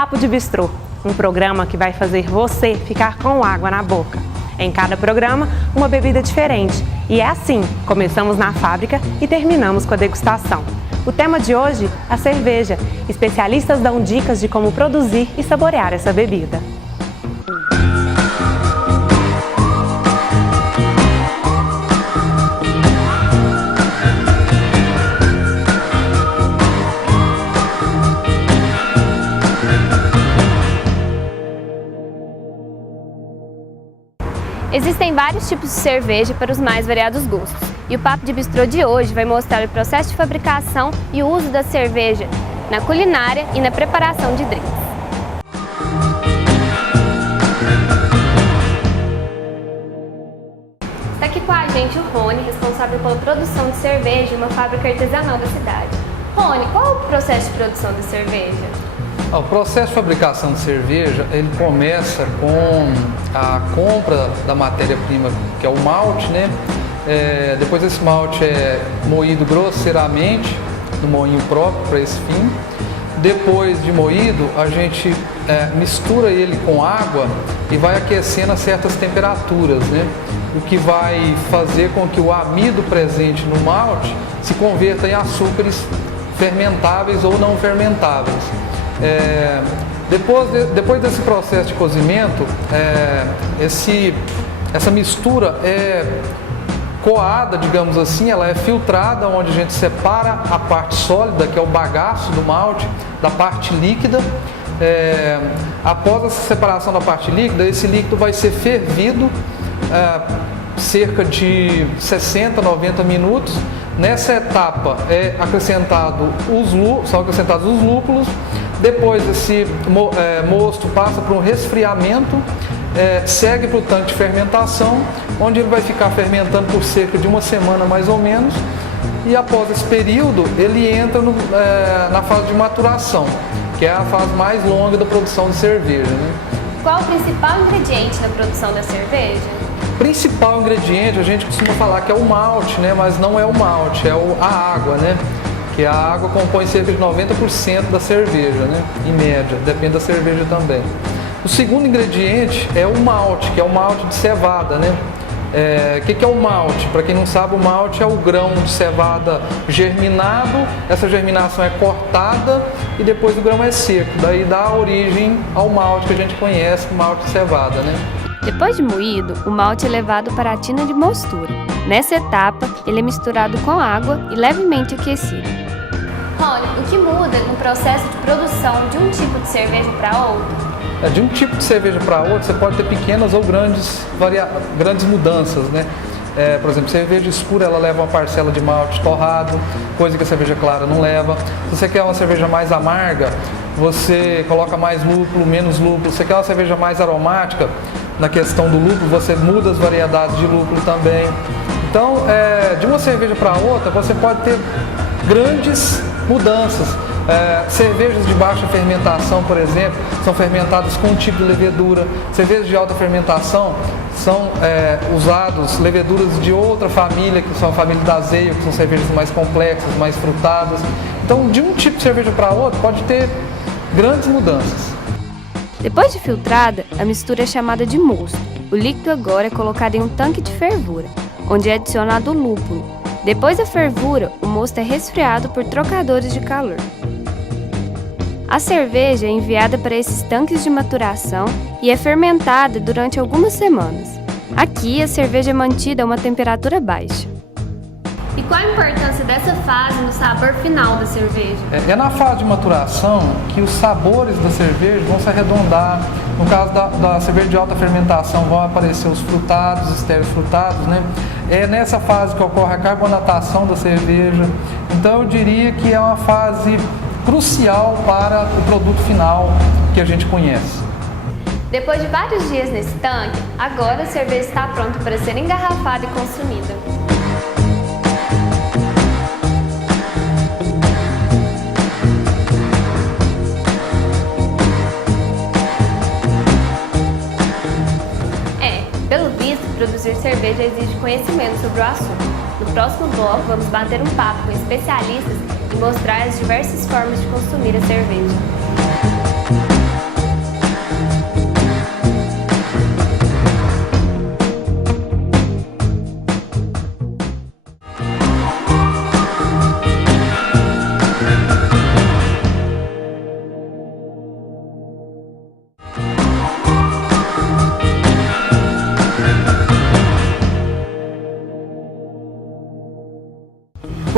Papo de Bistrô, um programa que vai fazer você ficar com água na boca. Em cada programa, uma bebida diferente. E é assim, começamos na fábrica e terminamos com a degustação. O tema de hoje, a cerveja. Especialistas dão dicas de como produzir e saborear essa bebida. Existem vários tipos de cerveja para os mais variados gostos. E o Papo de Bistrô de hoje vai mostrar o processo de fabricação e o uso da cerveja na culinária e na preparação de drinks. Está aqui com a gente o Rony, responsável pela produção de cerveja em uma fábrica artesanal da cidade. Rony, qual é o processo de produção de cerveja? O processo de fabricação de cerveja, ele começa com a compra da matéria-prima, que é o malte, né? Depois esse malte é moído grosseiramente no moinho próprio para esse fim. Depois de moído, a gente mistura ele com água e vai aquecendo a certas temperaturas, né? O que vai fazer com que o amido presente no malte se converta em açúcares fermentáveis ou não fermentáveis. Depois desse processo de cozimento, essa mistura é coada, digamos assim, ela é filtrada, onde a gente separa a parte sólida, que é o bagaço do malte, da parte líquida. Após essa separação da parte líquida, esse líquido vai ser fervido cerca de 60, 90 minutos. Nessa etapa são acrescentados os lúpulos. Depois esse mosto passa por um resfriamento, segue para o tanque de fermentação, onde ele vai ficar fermentando por cerca de uma semana mais ou menos, e após esse período ele entra na fase de maturação, que é a fase mais longa da produção de cerveja, né? Qual o principal ingrediente na produção da cerveja? O principal ingrediente a gente costuma falar que é o malte, né? Mas não é o malte, é a água, né? Que a água compõe cerca de 90% da cerveja, né? Em média, depende da cerveja também. O segundo ingrediente é o malte, que é o malte de cevada, né? O que é o malte? Para quem não sabe, o malte é o grão de cevada germinado, essa germinação é cortada e depois o grão é seco, daí dá origem ao malte que a gente conhece, o malte de cevada, né? Depois de moído, o malte é levado para a tina de mostura. Nessa etapa, ele é misturado com água e levemente aquecido. Rony, o que muda no processo de produção de um tipo de cerveja para outro? De um tipo de cerveja para outro, você pode ter pequenas ou grandes mudanças, né? Por exemplo, cerveja escura, ela leva uma parcela de malte torrado, coisa que a cerveja clara não leva. Se você quer uma cerveja mais amarga, você coloca mais lúpulo, menos lúpulo. Se você quer uma cerveja mais aromática, na questão do lúpulo, você muda as variedades de lúpulo também. Então, de uma cerveja para outra, você pode ter grandes mudanças. Cervejas de baixa fermentação, por exemplo, são fermentadas com um tipo de levedura. Cervejas de alta fermentação são usadas leveduras de outra família, que são a família da azeia, que são cervejas mais complexas, mais frutadas. Então, de um tipo de cerveja para outro, pode ter grandes mudanças. Depois de filtrada, a mistura é chamada de mosto. O líquido agora é colocado em um tanque de fervura, onde é adicionado o lúpulo. Depois da fervura, o mosto é resfriado por trocadores de calor. A cerveja é enviada para esses tanques de maturação e é fermentada durante algumas semanas. Aqui, a cerveja é mantida a uma temperatura baixa. E qual a importância dessa fase no sabor final da cerveja? É na fase de maturação que os sabores da cerveja vão se arredondar. No caso da cerveja de alta fermentação vão aparecer os frutados, estéreos frutados, né? É nessa fase que ocorre a carbonatação da cerveja. Então eu diria que é uma fase crucial para o produto final que a gente conhece. Depois de vários dias nesse tanque, agora a cerveja está pronta para ser engarrafada e consumida. Pelo visto, produzir cerveja exige conhecimento sobre o assunto. No próximo bloco, vamos bater um papo com especialistas e mostrar as diversas formas de consumir a cerveja.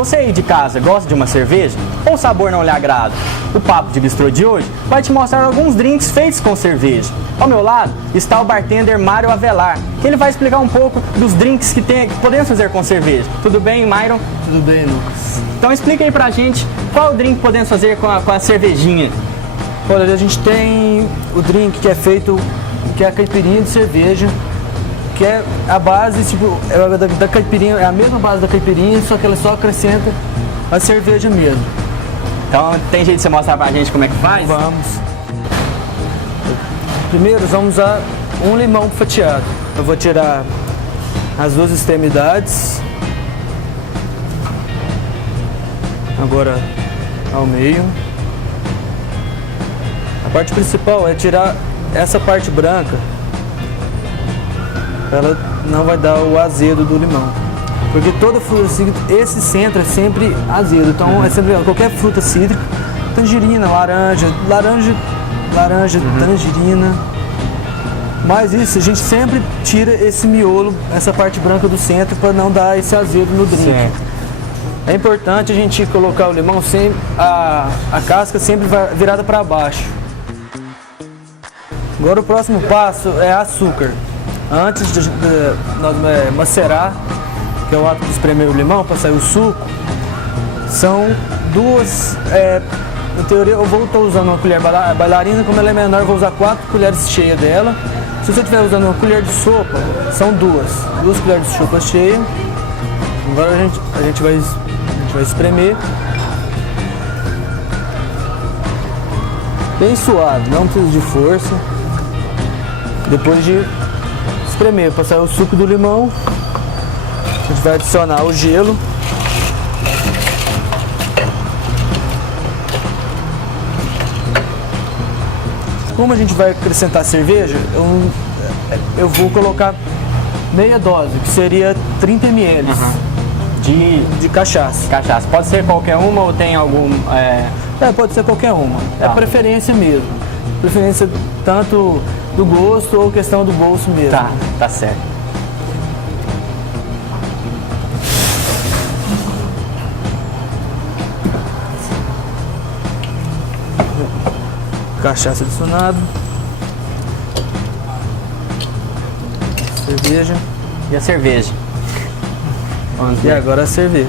você aí de casa gosta de uma cerveja ou o sabor não lhe agrada? O Papo de Bistrô de hoje vai te mostrar alguns drinks feitos com cerveja. Ao meu lado está o bartender Mário Avelar, que ele vai explicar um pouco dos drinks que podemos fazer com cerveja. Tudo bem, Myron? Tudo bem, Lucas. Então explica aí pra gente qual o drink podemos fazer com a cervejinha. Olha, a gente tem o drink que é feito, que é a caipirinha de cerveja, que é a base, tipo, da caipirinha, é a mesma base da caipirinha, só que ela só acrescenta a cerveja mesmo. Então tem jeito de você mostrar pra gente como é que faz? Vamos. Primeiro vamos usar um limão fatiado. Eu vou tirar as duas extremidades. Agora ao meio. A parte principal é tirar essa parte branca. Ela não vai dar o azedo do limão. Porque toda fruta cítrica, esse centro é sempre azedo. Então é sempre qualquer fruta cítrica, tangerina, laranja, tangerina. Mas isso, a gente sempre tira esse miolo, essa parte branca do centro para não dar esse azedo no drink. Certo. É importante a gente colocar o limão sempre, a casca sempre virada para baixo. Agora o próximo passo é açúcar. Antes de nós macerar, que é o ato de espremer o limão para sair o suco, são duas, na teoria eu estou usando uma colher bailarina, como ela é menor eu vou usar 4 colheres cheias dela. Se você estiver usando uma colher de sopa, são duas colheres de sopa cheias. Agora a gente vai espremer. Bem suave, não precisa de força. Depois de espremer, para sair o suco do limão, a gente vai adicionar o gelo. Como a gente vai acrescentar cerveja, eu vou colocar meia dose, que seria 30 ml de cachaça. Cachaça. Pode ser qualquer uma ou tem algum... Pode ser qualquer uma. Tá. É preferência mesmo. Preferência tanto do gosto ou questão do bolso mesmo. Tá certo. Cachaça adicionada. Cerveja. E a cerveja? E agora a cerveja.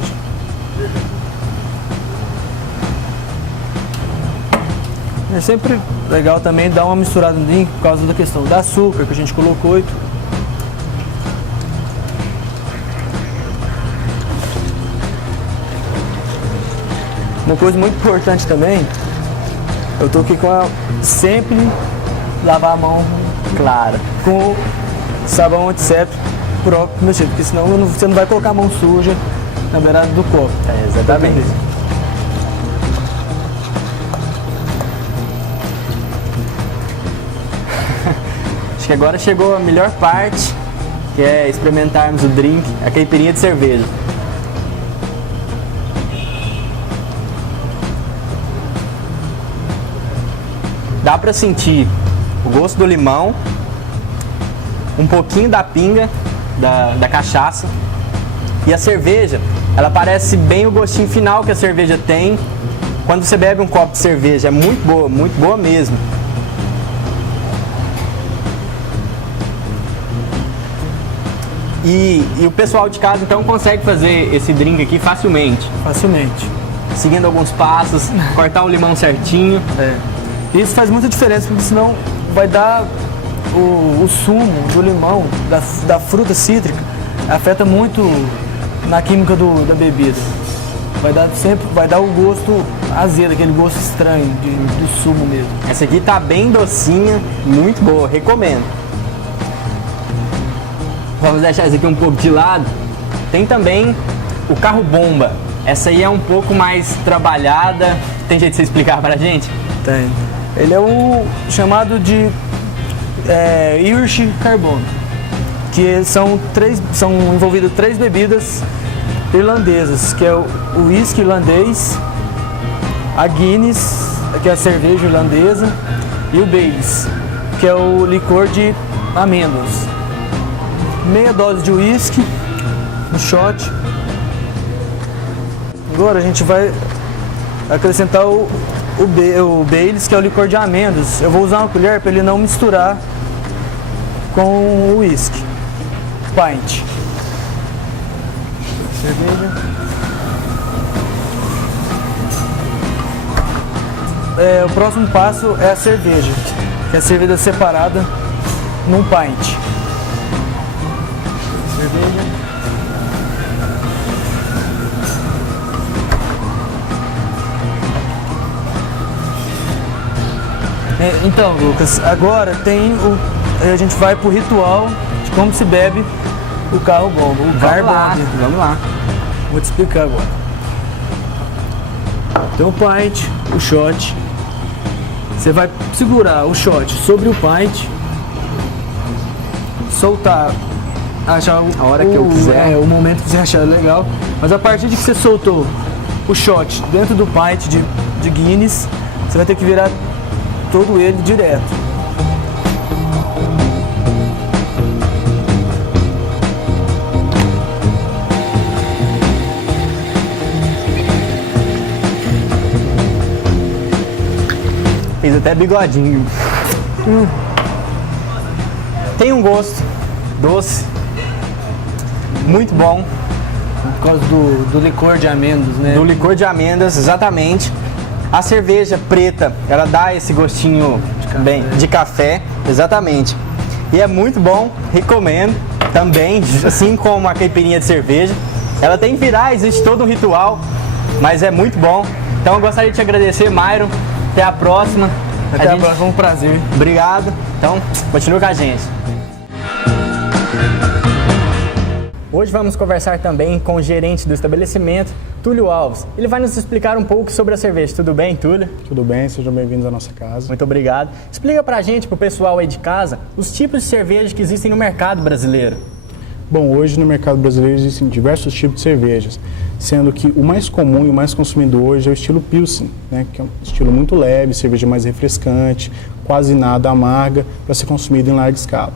É sempre legal também dar uma misturada no drink por causa da questão do açúcar que a gente colocou e tudo. Uma coisa muito importante também, eu tô aqui com sempre lavar a mão, Claro. com sabão antisséptico próprio, mexer, porque senão você não vai colocar a mão suja na beirada do copo. Exatamente. Acho que agora chegou a melhor parte, que é experimentarmos o drink, a caipirinha de cerveja. Dá pra sentir o gosto do limão, um pouquinho da pinga, da cachaça, e a cerveja, ela parece bem o gostinho final que a cerveja tem quando você bebe um copo de cerveja. É muito boa mesmo. E o pessoal de casa então consegue fazer esse drink aqui facilmente, seguindo alguns passos, cortar o limão certinho. Isso faz muita diferença, porque senão vai dar o sumo do limão, da fruta cítrica, afeta muito na química da bebida. Vai dar o gosto azedo, aquele gosto estranho do sumo mesmo. Essa aqui tá bem docinha, muito boa, recomendo. Vamos deixar isso aqui um pouco de lado. Tem também o carro bomba. Essa aí é um pouco mais trabalhada. Tem jeito de você explicar pra gente? Tem. Ele é o chamado de Irish Carbone, que são envolvidas 3 bebidas irlandesas, que é o whisky irlandês, a Guinness, que é a cerveja irlandesa, e o Baileys, que é o licor de amêndoas. Meia dose de whisky, um shot. agora a gente vai acrescentar o Baileys, que é o licor de amêndoas. Eu vou usar uma colher para ele não misturar com o whisky. Pint. Cerveja. O próximo passo é a cerveja, que é a cerveja separada num pint. Cerveja. Então, Lucas, agora a gente vai pro ritual de como se bebe o carro bomba, o car bomb. Vamos lá. Vou te explicar agora. Tem o pint, o shot. Você vai segurar o shot sobre o pint, soltar, achar A hora que eu quiser. o momento que você achar legal. Mas a partir de que você soltou o shot dentro do pint de Guinness, você vai ter que virar todo ele direto. Fiz até bigodinho. Tem um gosto doce, muito bom. Por causa do licor de amêndoas, né? Do licor de amêndoas, exatamente. A cerveja preta, ela dá esse gostinho de café, exatamente. E é muito bom, recomendo também, assim como a caipirinha de cerveja. Ela tem que virar, existe todo um ritual, mas é muito bom. Então eu gostaria de te agradecer, Myron. Até a próxima. Até a próxima, um prazer. Obrigado. Então, continua com a gente. Hoje vamos conversar também com o gerente do estabelecimento, Túlio Alves. Ele vai nos explicar um pouco sobre a cerveja. Tudo bem, Túlio? Tudo bem, sejam bem-vindos à nossa casa. Muito obrigado. Explica pra gente, pro pessoal aí de casa, os tipos de cerveja que existem no mercado brasileiro. Bom, hoje no mercado brasileiro existem diversos tipos de cervejas, sendo que o mais comum e o mais consumido hoje é o estilo Pilsen, né, que é um estilo muito leve, cerveja mais refrescante, quase nada amarga, para ser consumido em larga escala.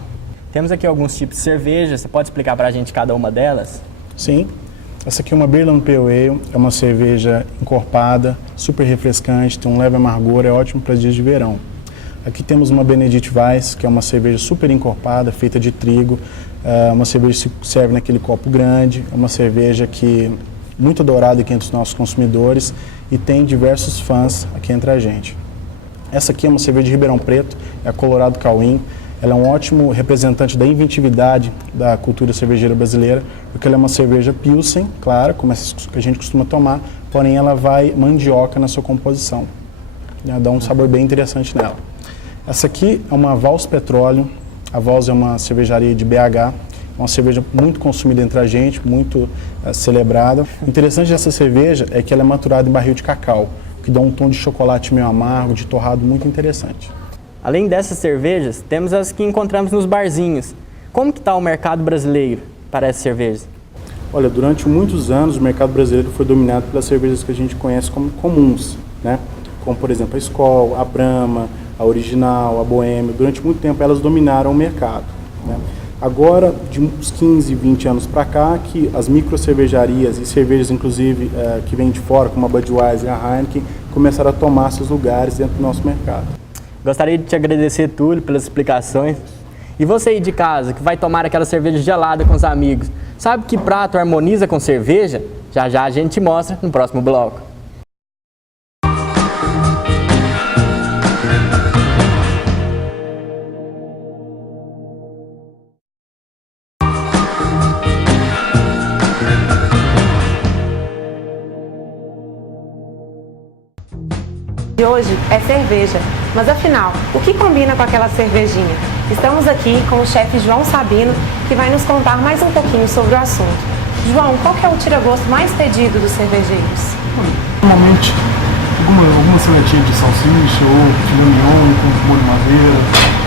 Temos aqui alguns tipos de cerveja, você pode explicar pra gente cada uma delas? Sim, essa aqui é uma Beerland Pale Ale, é uma cerveja encorpada, super refrescante, tem um leve amargor, é ótimo para dias de verão. Aqui temos uma Benedict Weiss, que é uma cerveja super encorpada, feita de trigo, uma cerveja que se serve naquele copo grande, é uma cerveja que muito adorada aqui entre os nossos consumidores e tem diversos fãs aqui entre a gente. Essa aqui é uma cerveja de Ribeirão Preto, é a Colorado Cauim. Ela é um ótimo representante da inventividade da cultura cervejeira brasileira, porque ela é uma cerveja Pilsen, claro, como essa que a gente costuma tomar, porém ela vai mandioca na sua composição. Dá um sabor bem interessante nela. Essa aqui é uma Vals Petróleo. A Vals é uma cervejaria de BH, é uma cerveja muito consumida entre a gente, muito celebrada. O interessante dessa cerveja é que ela é maturada em barril de cacau, que dá um tom de chocolate meio amargo, de torrado muito interessante. Além dessas cervejas, temos as que encontramos nos barzinhos. Como que está o mercado brasileiro para essas cervejas? Olha, durante muitos anos o mercado brasileiro foi dominado pelas cervejas que a gente conhece como comuns, né? Como por exemplo a Skol, a Brahma, a Original, a Boêmia. Durante muito tempo elas dominaram o mercado, né? Agora, de uns 15, 20 anos para cá, que as micro cervejarias e cervejas inclusive que vêm de fora, como a Budweiser e a Heineken, começaram a tomar seus lugares dentro do nosso mercado. Gostaria de te agradecer, Túlio, pelas explicações. E você aí de casa, que vai tomar aquela cerveja gelada com os amigos, sabe que prato harmoniza com cerveja? Já já a gente te mostra no próximo bloco. De hoje é cerveja, mas afinal, o que combina com aquela cervejinha? Estamos aqui com o chefe João Sabino, que vai nos contar mais um pouquinho sobre o assunto. João, qual que é o tira-gosto mais pedido dos cervejeiros? Normalmente, alguma seletinha de salsicha ou filé mignon com molho madeira,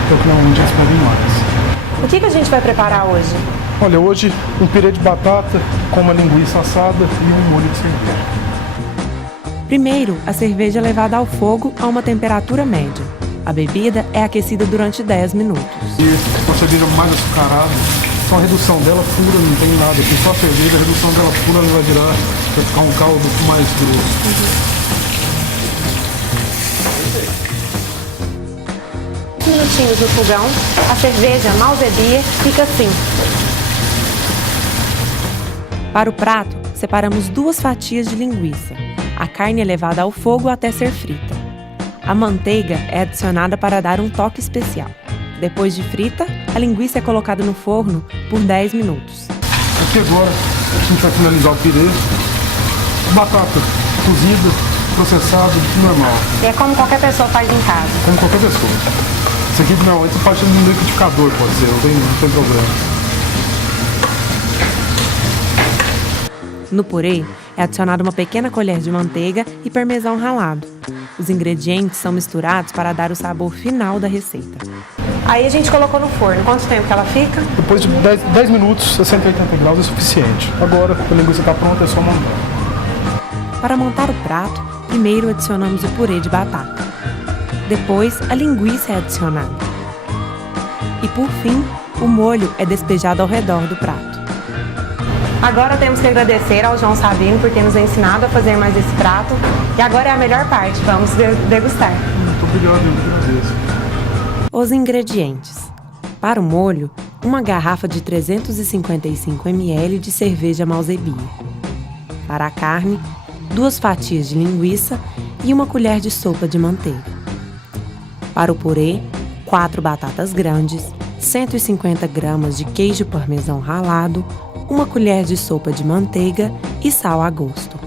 que é o que normalmente eles pedem mais. O que a gente vai preparar hoje? Olha, hoje um purê de batata com uma linguiça assada e um molho de cerveja. Primeiro, a cerveja é levada ao fogo a uma temperatura média. A bebida é aquecida durante 10 minutos. E uma cerveja mais açucarada, Só a redução dela pura, não tem nada aqui, só a cerveja, a redução dela pura ela vai virar, vai ficar um caldo mais grosso. Minutinhos no fogão, a cerveja Malzebia fica assim. Para o prato, separamos 2 fatias de linguiça. A carne é levada ao fogo até ser frita. A manteiga é adicionada para dar um toque especial. Depois de frita, a linguiça é colocada no forno por 10 minutos. Aqui agora a gente vai finalizar o pirê. Batata cozida, processada, normal. E é como qualquer pessoa faz em casa. Como qualquer pessoa. Isso aqui não, você pode ser no liquidificador, pode ser, não tem problema. No purê, é adicionada uma pequena colher de manteiga e parmesão ralado. Os ingredientes são misturados para dar o sabor final da receita. Aí a gente colocou no forno. Quanto tempo que ela fica? Depois de 10 minutos, a 180 graus é suficiente. Agora, a linguiça está pronta, é só montar. Para montar o prato, primeiro adicionamos o purê de batata. Depois, a linguiça é adicionada. E por fim, o molho é despejado ao redor do prato. Agora temos que agradecer ao João Sabino por ter nos ensinado a fazer mais esse prato. E agora é a melhor parte, vamos degustar. Muito obrigado, eu agradeço. Os ingredientes. Para o molho, uma garrafa de 355 ml de cerveja Malzebia. Para a carne, 2 fatias de linguiça e 1 colher de sopa de manteiga. Para o purê, 4 batatas grandes, 150 gramas de queijo parmesão ralado, 1 colher de sopa de manteiga e sal a gosto.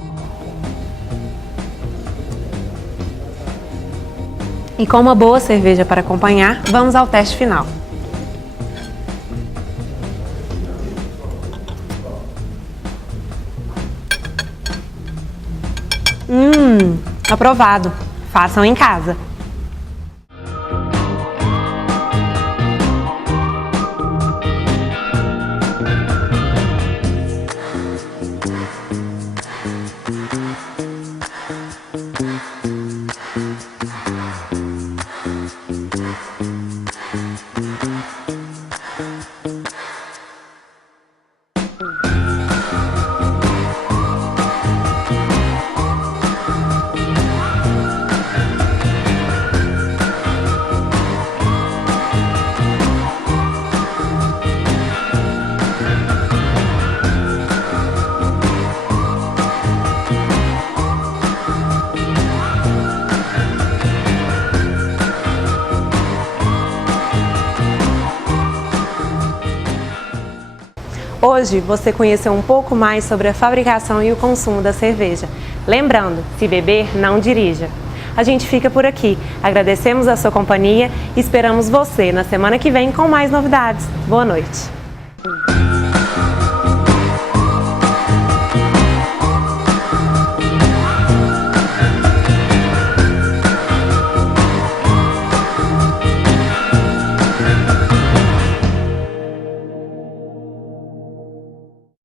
E com uma boa cerveja para acompanhar, vamos ao teste final. Aprovado. Façam em casa. Hoje você conheceu um pouco mais sobre a fabricação e o consumo da cerveja. Lembrando, se beber, não dirija. A gente fica por aqui. Agradecemos a sua companhia e esperamos você na semana que vem com mais novidades. Boa noite.